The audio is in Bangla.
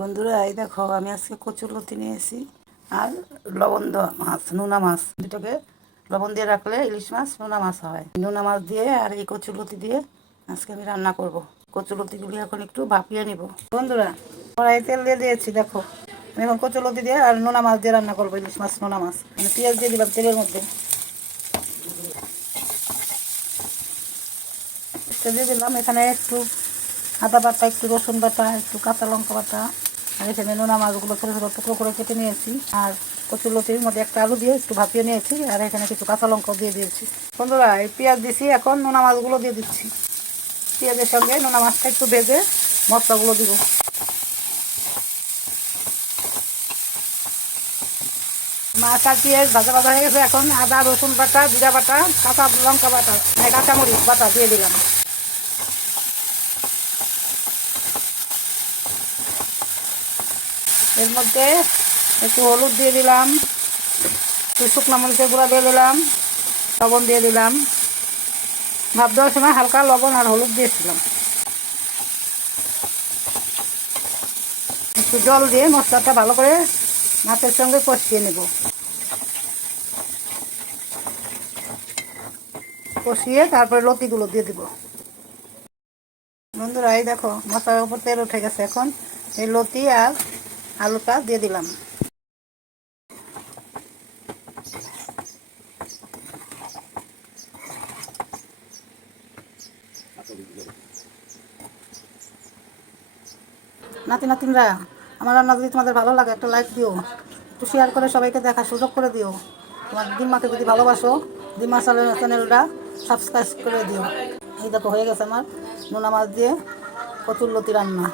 বন্ধুরা, এই দেখো আমি আজকে কচুরলতি নিয়েছি আর লবণ দেওয়া মাছ, নোনা মাছ। দুটোকে লবণ দিয়ে রাখলে ইলিশ মাছ নোনা মাছ হয়। নোনা মাছ দিয়ে আর এই কচুরলতি দিয়ে আজকে আমি রান্না করব। কচুরলতিগুলি এখন একটু ভাপিয়ে নিব। বন্ধুরা, কড়াইয়ে তেল দিয়ে দিয়েছি, দেখো আমি এখন কচুরলতি দিয়ে আর নোনা মাছ দিয়ে রান্না করবো, ইলিশ মাছ নোনা মাছ। আমি পেঁয়াজ দিয়ে দিলাম তেলের মধ্যে, দিয়ে দিলাম এখানে একটু আদা বাটা, একটু রসুন বাটা, একটু কাঁচা লঙ্কা বাটা, আর এখানে নোনা মাছগুলো ছোটো ছোটো টুকরো করে কেটে নিয়েছি, আর কচুরলতির মধ্যে একটা আলু দিয়ে একটু ভাপিয়ে নিয়েছি, আর এখানে কিছু কাঁচা লঙ্কাও দিয়ে দিয়েছি। বন্ধুরা, এই পেঁয়াজ দিছি, এখন নোনা মাছগুলো দিয়ে দিচ্ছি। পেঁয়াজের সঙ্গে নোনা মাছটা একটু ভেজে মশলাগুলো দিব। মাছ আর পেঁয়াজ ভাজা ভাজা হয়ে গেছে, এখন আদা রসুন বাটা, জিরা বাটা, কাঁচা লঙ্কা বাটা, কাঁচামরিচ বাটা দিয়ে দিলাম। এর মধ্যে একটু হলুদ দিয়ে দিলাম, একটু শুকনো মরিচের গুঁড়া দিয়ে দিলাম, লবণ দিয়ে দিলাম। ভাপ দেওয়ার সময় হালকা লবণ আর হলুদ দিয়েছিলাম। একটু জল দিয়ে মশলাটা ভালো করে মাছের সঙ্গে কষিয়ে নেব। কষিয়ে তারপরে লতিগুলো দিয়ে দিব। বন্ধুরা, এই দেখো মশলার উপর তেল উঠে গেছে, এখন এই লতি আর আলুটা দিয়ে দিলাম। নাতিনরা, আমার রান্না যদি তোমাদের ভালো লাগে একটা লাইক দিও, একটু শেয়ার করে সবাইকে দেখার সুযোগ করে দিও। তোমার দিম্মাকে যদি ভালোবাসো, দিম্মা চ্যানেলটা সাবস্ক্রাইব করে দিও। এই দেখো হয়ে গেছে আমার নোনা মাছ দিয়ে কচুরলতি রান্না।